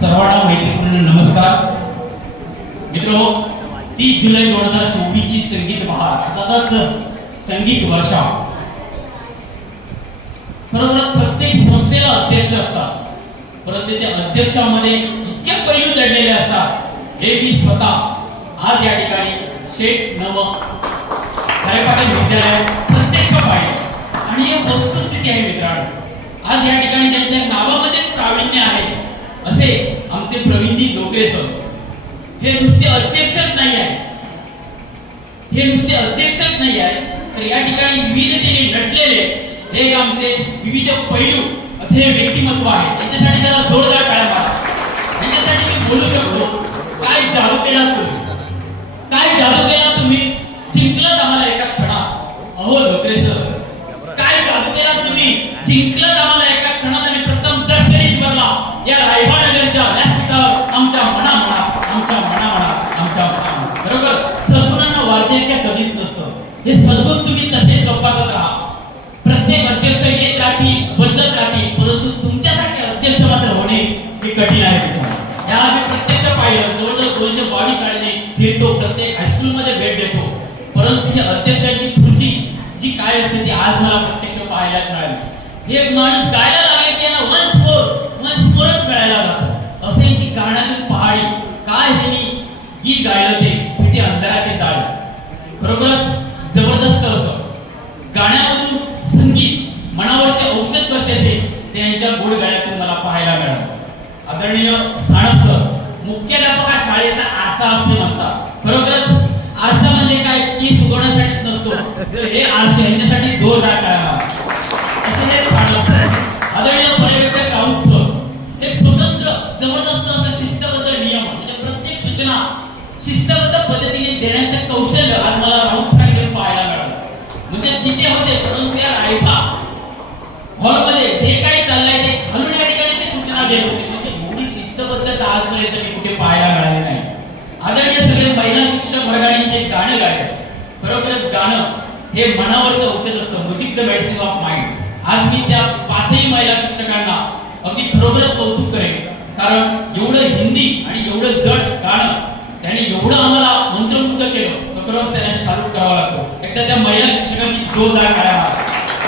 सर्वांना मैत्रीपूर्ण नमस्कार. मित्रो तीस जुलै दोन हजार चोवीस ची संगीत बहार अर्थातच संगीत वर्षा. खरोखर प्रत्येक संस्थेला अध्यक्ष असतात. परंतु त्या अध्यक्षामध्ये इतके पैलू दडलेले असतात. हे मी स्वतः आज या ठिकाणी शेठ नव खारेपाटण विद्यालय प्रत्यक्ष पाहिजे आणि हे वस्तुस्थिती आहे मित्रांनो. आज या ठिकाणी ज्यांच्या नावामध्येच प्रावीण्य आहे असे आमचे प्रवीणजी डोकरे सर. हे नुसते अध्यक्षच नाही आहे हे नुसते अध्यक्षच नाही आहे तर या ठिकाणी विविधतेने नटलेले हे आमचे विविध पैलू असे हे व्यक्तिमत्व आहे. त्याच्यासाठी त्याला जोरदार टाळ्या मारा. त्याच्यासाठी मी बोलू शकतो काय जादू केला तुम्ही? काय जादू केला तुम्ही? जिंकलात आम्हाला एका क्षणात. अहो डोकरे सर काय जादू केला तुम्ही? जिंकलात बरोबर सद्गुणांना वार्धक्य कधीच नसतं. हे सद्गुण तुम्ही तसे जोपासत राहा. प्रत्येक अध्यक्ष येत राहतील बदलत राहतील परंतु तुमच्यासाठी अध्यक्ष मात्र होणे हे कठीण आहे. या आम्ही प्रत्यक्ष पाहिलं जवळजवळ दोनशे बावीस शाळेने फिरतो प्रत्येक हायस्कूलमध्ये भेट देतो. परंतु ही अध्यक्षांची खुर्ची जी काय असते ती आज मला प्रत्यक्ष पाहायला मिळाली. एक माणूस गायला आरसा असे म्हणतात. खरोखरच आरसा म्हणजे काय? की सुगवण्यासाठी नसतो. तर हे आरसे यांच्यासाठी जोरदार टाळा. हे मनावरचं औषध असतं. Music the medicine of mind आज मी त्या पाचही महिला शिक्षकांना अगदी खरोखरच कौतुक करेन. कारण एवढं हिंदी आणि एवढं जड गाणं त्यांनी एवढं आम्हाला मंत्रमुग्ध केलं तर खरंच त्यांना शालूट करावा लागतो. एकदा त्या महिला शिक्षकांची जोरदार टाळ्या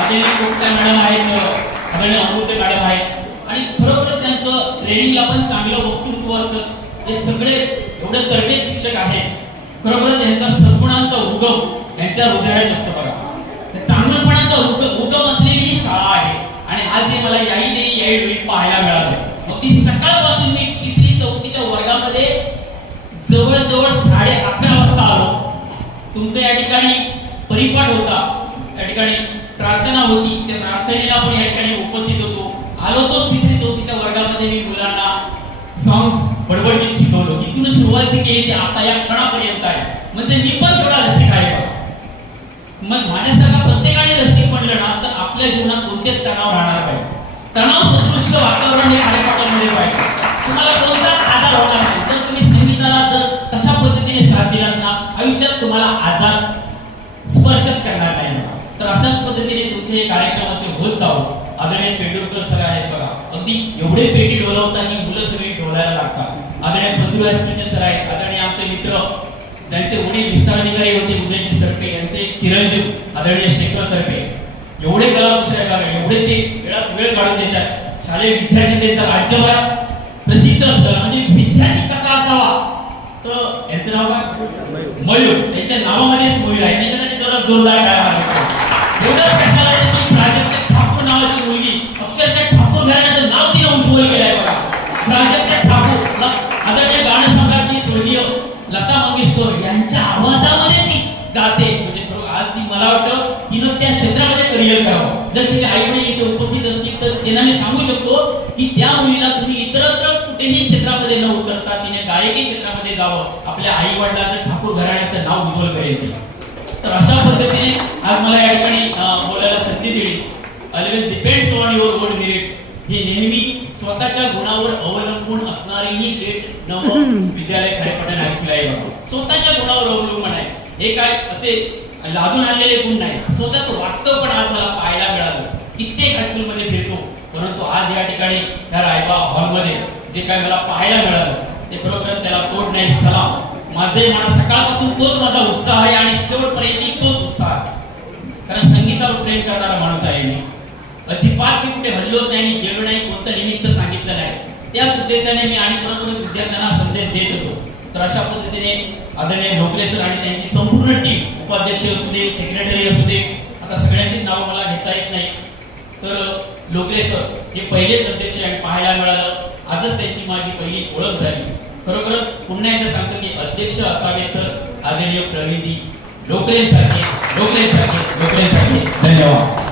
आदिनी मॅडम आहेत आदरणीय अमृत मॅडम आहेत. आणि खरोखर त्यांचं ट्रेनिंगला पण चांगलं वक्तृत्व असतं. हे सगळे एवढे तरबे शिक्षक आहेत. खरोखर त्यांचा सद्गुणांचा उगम यांच्या हृदयात असतो. मला याही देई याही डोळी पाहायला मिळाले. मग ती सकाळपासून मी तिसरी चौथीच्या वर्गामध्ये जवळजवळ साडे अकरा वाजता आलो. तुमचं या ठिकाणी परिपाठ होता. या ठिकाणी प्रार्थना होती. त्या प्रार्थनेला पण या ठिकाणी उपस्थित होतो. आलो तोच तिसरी चौथीच्या वर्गामध्ये मी मुलांना सॉंग्स बडबडीत शिकवलं. तिथून सुरुवात जी केली ती आता या क्षणापर्यंत आहे. म्हणजे मी पण थोडा रसिक आहे मग माझ्यासारखा प्रत्येकाने रसिक म्हणलं ना तर आपल्या जीवनात कोणतेच तणाव राहणार नाही तणाव सदृश्य वातावरण हे पाहिजे. तुम्हाला कोणताच आजार होणार नाही जर तुम्ही संगीताला जर तशा पद्धतीने साथ दिलात ना आयुष्यात तुम्हाला आजार स्पर्शच करणार नाही तर अशाच पद्धतीने तुमचे हे कार्यक्रम असे होत जावं आदरणीय पेंडुरकर सर आहेत बघा अगदी एवढे पेटी डोलवताना मुलं सगळी डोलायला लागतात. आदरणीय बंधुराज सर आहेत आदरणीय आमचे मित्र ज्यांचे वडील विस्तार अधिकारी होते उदयजी सरपे यांचे चिरंजीव आदरणीय शेखर सरपे एवढे कलाकुसर आहे बघा एवढे ते वेळ काढून देतात. शालेय विद्यार्थी त्यांचा प्रसिद्ध असतं म्हणजे विद्यार्थी कसा असावा? तर याचं नाव काय? मयूर. त्यांच्या नावामध्येच मयूर आहे. त्याच्यासाठी जरा जोरदार काय एवढं कशाला त्यांनी ठाकूर नावाची मुलगी? अक्षरशः ठाकूर घराण्याचं नाव तिने उज्ज्वल बघा. ठाकूर. आदरणीय गाणं स्वर्गीय लता मंगेशकर यांच्या आवाजामध्ये ती गाते. म्हणजे खरं आज ती मला वाटतं तिनं त्या क्षेत्रामध्ये करिअर करावं. जर तिच्या आई वडील इथे उपस्थित असतील तर त्यांना मी सांगू आपल्या आई वडिलांचं ठाकूर घराण्याचं नाव उज्ज्वल करेल ती तर अशा पद्धतीने आज मला या ठिकाणी बोलायला संधी दिली. Always depends on your good merits ही नेहमी स्वतःच्या गुणावर अवलंबून असणारी ही शेठ नव विद्यालय खारेपाटण हायस्कूल आहे बघा. स्वतःच्या गुणावर अवलंबून आहे. हे काय असे लादून आणलेले गुण नाही. स्वतःचं वास्तव पण आज मला पाहायला मिळालं. कित्येक हायस्कूलमध्ये फिरतो. परंतु आज या ठिकाणी या रायबा हॉलमध्ये जे काय मला पाहायला मिळालं ते खरोखर त्याला तोड नाही सलाम. माझे मला सकाळपासून तोच माझा उत्साह आहे आणि शेवटपर्यंत तोच उत्साह आहे. कारण संगीतावर प्रेम करणारा माणूस आहे मी. अजिबात मी कुठे हल्लोच नाही आणि गेलो नाही कोणतं निमित्त सांगितलं नाही. त्याच उद्देशाने मी आणि परत परत विद्यार्थ्यांना संदेश देत होतो. तर अशा पद्धतीने आदरणीय ढोकले सर आणि त्यांची संपूर्ण टीम उपाध्यक्ष असू दे सेक्रेटरी असू दे आता सगळ्यांची नावं मला घेता येत नाही. तर लोकले सर हे पहिलेच अध्यक्ष आणि पाहायला मिळालं. त्याची माझी पहिली ओळख झाली. खरोखर पुन्हा एकदा सांगतो की अध्यक्ष असावे तर आदरणीय प्रवीणजी लोकलेसारखे लोकलेसारखे लोकलेसारखे धन्यवाद.